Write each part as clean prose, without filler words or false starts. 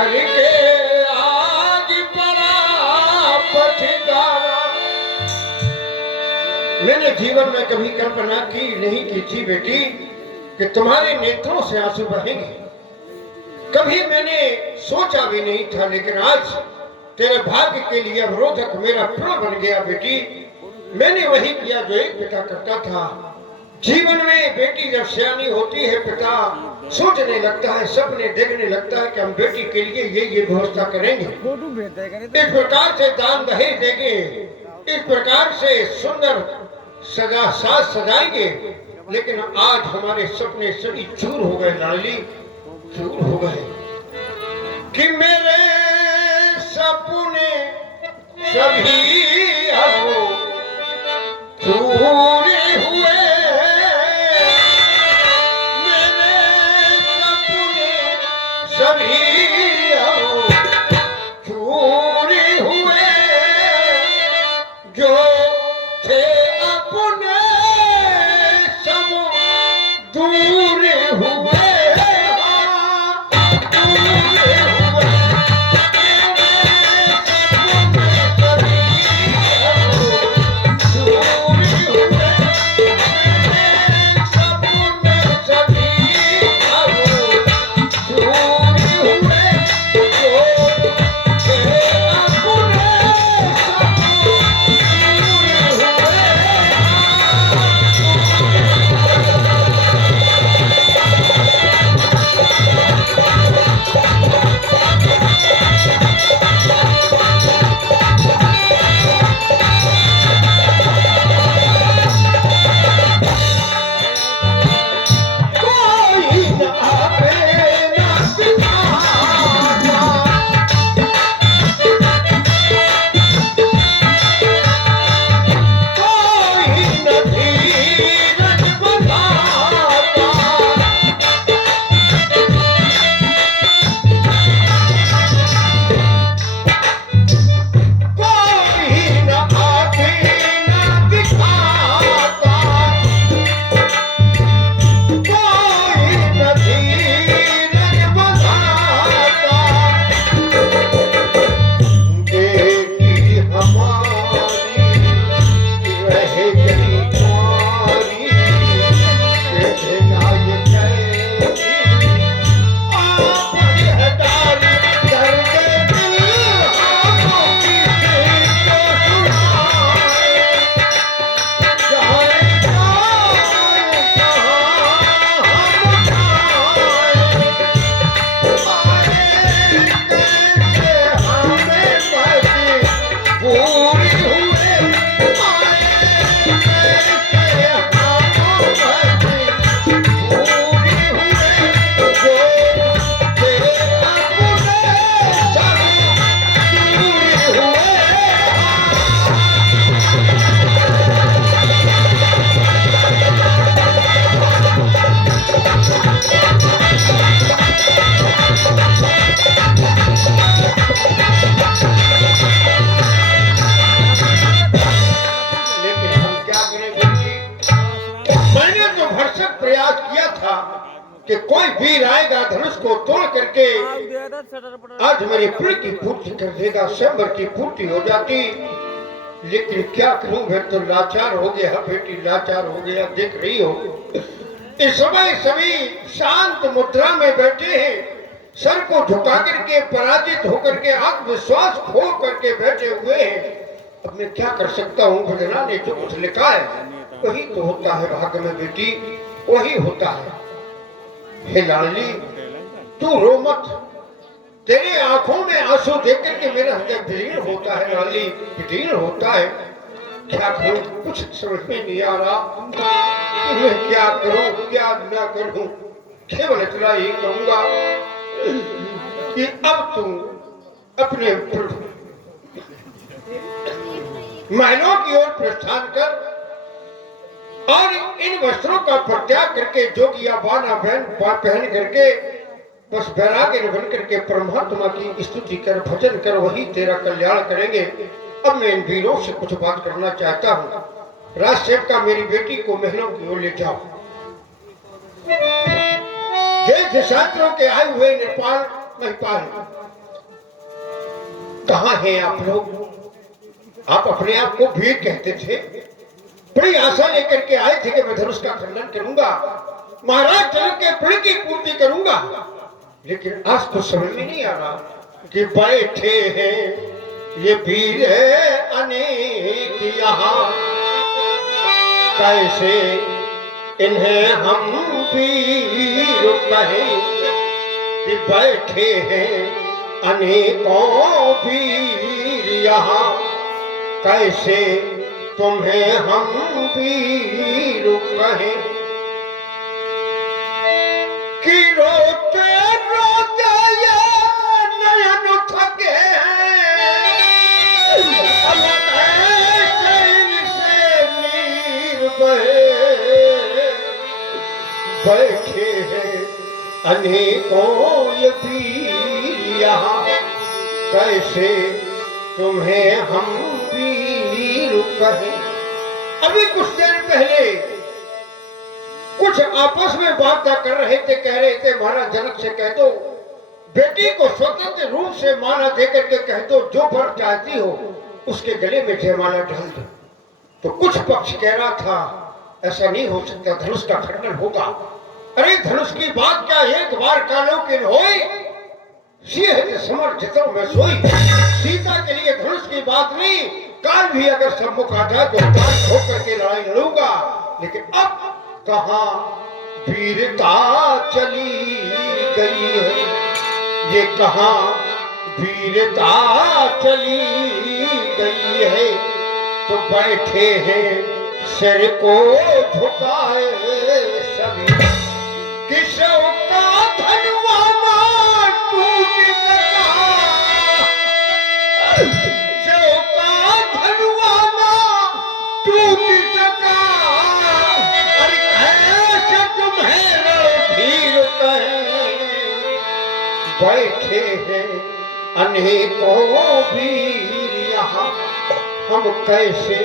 करके आज पड़ा पछतावा। मैंने जीवन में कभी कल्पना की नहीं की थी बेटी कि तुम्हारे नेत्रों से आंसू बहेंगे। कभी मैंने सोचा भी नहीं था, लेकिन आज तेरे भाग्य के लिए अवरोधक मेरा प्रो बन गया बेटी। मैंने वही किया जो एक पिता करता था। जीवन में बेटी जब सियानी होती है, पिता सोचने लगता है, सपने देखने लगता है कि हम बेटी के लिए ये व्यवस्था करेंगे, इस प्रकार से दान दहेज देंगे, इस प्रकार से सुंदर सजा साज सजाएंगे। लेकिन आज हमारे सपने सभी चूर हो गए लाडली, चूर हो गए कि मेरे सपने सभी अब चूरे हुए। मेरे सपने सभी अब चूरे हुए, जो थे अपने सब दूर हुए। कि कोई वीर आएगा धनुष को तोड़ करके आज मेरे प्रिय की पूर्ति कर देगा, स्वयंवर की पूर्ति हो जाती। लेकिन क्या करूं, मैं तो लाचार हो गया बेटी, लाचार हो गया। देख रही हो इस समय सभी शांत मुद्रा में बैठे हैं, सर को झुका करके पराजित होकर के आत्मविश्वास खो करके बैठे हुए हैं। अब मैं क्या कर सकता हूँ, भजना ने जो कुछ लिखा है वही तो होता है भाग्य में बेटी, वही होता है। हे लाडली तू रो मत, तेरे आंखों में आंसू देख करके मेरा हृदय विलीन होता है लाडली, विलीन होता है। क्या करूं, कुछ समझ में नहीं आ रहा कि मैं क्या करूं क्या न करूं। केवल इतना ही कहूंगा कि अब तू अपने महलों की ओर प्रस्थान कर और इन वस्त्रों का परित्याग करके जोगिया बाना पहन करके बस वैराग्य बन करके परमात्मा की स्तुति कर, भजन कर, वही तेरा कल्याण करेंगे। अब मैं इन वीरों से कुछ बात करना चाहता हूँ। राजसेवका मेरी बेटी को महलों की ओर ले जाओ। देश देशांतरों के आए हुए नेपाल महिपाल कहाँ हैं आप लोग? आप अपने आप को वीर कहते थे, बड़ी आशा लेकर के आए थे कि मैं धनुष का खंडन करूंगा, महाराज जनक के प्रण की पूर्ति करूंगा, लेकिन आज तो समझ में नहीं आ रहा कि बैठे हैं ये वीर अनेक यहाँ, कैसे इन्हें हम वीर कहें कि बैठे हैं अनेकों वीर यहाँ, कैसे तुम्हें हम वीर कहें कि रोते रोते ये नयन थके हैं, अलग है इनसे नीर बहे, बैठे हैं अनेकों ये वीर यहाँ, कैसे तुम्हें हम वीर कहें। अभी कुछ देर पहले कुछ आपस में बात कर रहे थे, कह रहे थे महाराज जनक से कह दो बेटी को स्वतंत्र रूप से माला देकर के कह दो, जो वर चाहती हो उसके गले में जयमाला डाल दो। तो कुछ पक्ष कह रहा था ऐसा नहीं हो सकता, धनुष का खंडन होगा। अरे धनुष की बात क्या, एक बार कालों के होई समर्थितों में सोई। सीता के लिए धनुष की बात नहीं, काल भी अगर सम्मुख आ जाए तो काल होकर के लड़ाई लड़ूंगा, लेकिन अब कहाँ वीरता चली गई है, ये कहाँ वीरता चली गई है। तो बैठे हैं सिर को झुकाए सभी, किसों का धनवाना टूट सका, किसों का धनवाना टूट सका, अरे कैसे तुम्हें वीर कहें, बैठे हैं अनेकों वीर यहाँ, हम कैसे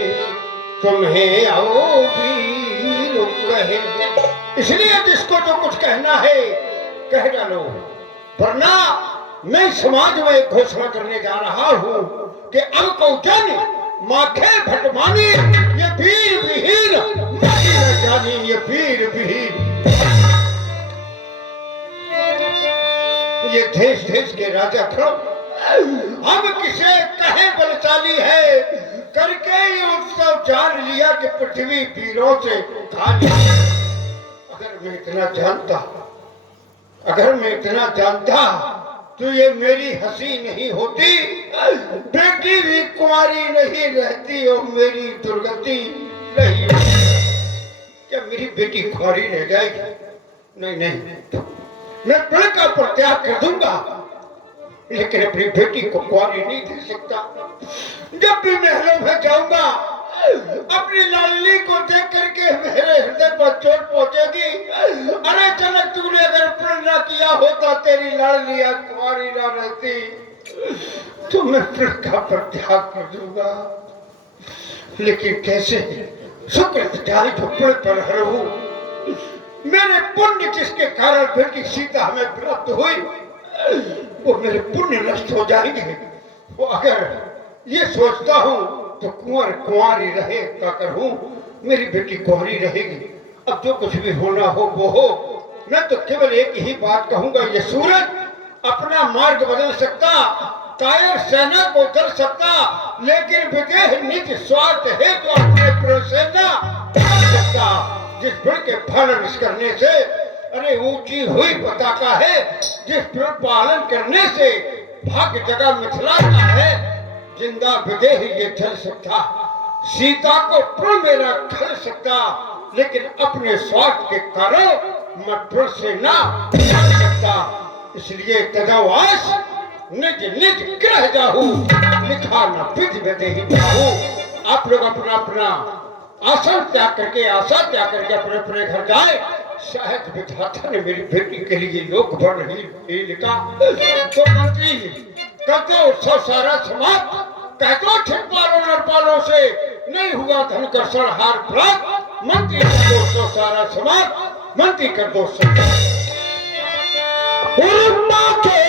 तुम्हें आओ वीर कहें। इसलिए जिसको जो कुछ कहना है कह डालो, वरना मैं समाज में एक घोषणा करने जा रहा हूं कि अब को जन माखे भटमानी, ये वीर विहीन नहीं न जानी, ये वीर विहीन। ये देश देश के राजा खड़ो, अब किसे कहे बलशाली है, करके ये उत्सव जान लिया कि पृथ्वी वीरों से खाली। अगर मैं इतना जानता, अगर मैं इतना जानता तो ये मेरी हंसी नहीं होती, बेटी भी कुंवारी नहीं रहती और मेरी दुर्गति नहीं। क्या मेरी बेटी कुंवारी रह जाएगी? नहीं नहीं, मैं प्रण का परित्याग कर दूंगा, लेकिन अपनी बेटी को कुंवारी नहीं दे सकता। जब भी महलों में जाऊंगा अपनी लाडली को देख करके मेरे हृदय पर चोट पहुंचेगी। अरे जनक, तूने अगर प्रण न किया होता तेरी लाडली आज कुंवारी न रहती, तो मैं प्रण का परित्याग कर दूंगा। लेकिन कैसे शुक्र जाए तो प्रण पर हरहूं। मेरे पुण्य जिसके कारण बेटी सीता हमें प्राप्त हुई, वो मेरे पुण्य नष्ट हो जाएंगे। वो अगर ये सोचता हूँ तो कुंवर कुंवारी रहे क्या करूं, मेरी बेटी कुंवारी रहेगी। अब जो कुछ भी होना हो वो हो। मैं तो केवल एक ही बात कहूंगा, ये सूरज अपना मार्ग बदल सकता, कायर सेना को दल सकता, लेकिन विदेह निज स्वार्थ है तो अपने प्रसेना सकता। जिस प्रण के पालन करने से, अरे ऊंची हुई पताका है, जिस प्रण पालन करने से भाग्य जगह मिथिला का है, जिंदा विदेह ये चल सकता। सीता को प्रण मेरा खल सकता, लेकिन अपने स्वार्थ के कारण मैं प्रण से ना खल सकता। इसलिए तदवास निज निज ग्रह जाहू, लिखा न विधि विदेही जाहू। आप लोग अपना अपना आसन त्याग करके, आशा त्याग करके अपने अपने घर जाए। शायद विधाता ने मेरी बेटी के लिए योग बढ़ नहीं लिखा। तो मंत्री कहते उत्सव सारा समाप्त, कहते छिपालों नरपालों से नहीं हुआ धन कर हार प्राप्त। मंत्री कर दो उत्सव सारा समाप्त, मंत्री कर दो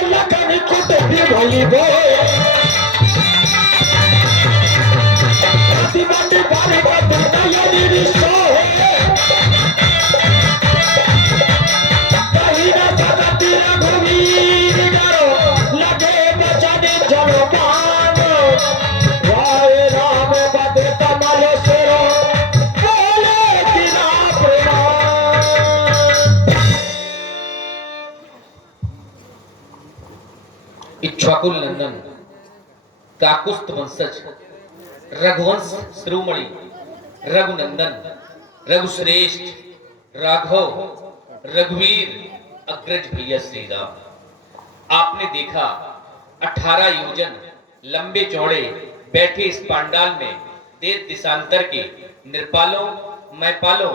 लगन कुट भी भली बो माटी पानी का दादा यानी रिश्ता है कहीं ना जाता तेरा घुमीर करो लगे बचाने चलो मान वाहे राम बदे कमल सेरो बोले बिना प्रमाण इक्ष्वाकुल नंदन काकुस्थ वंशज रघुवंश शिरोमणि रघुनंदन रघुश्रेष्ठ राघव रघुवीर अग्रज भैया श्री राम। आपने देखा 18 योजन लंबे चौड़े बैठे इस पांडाल में देश देशांतर के नृपालों मैपालों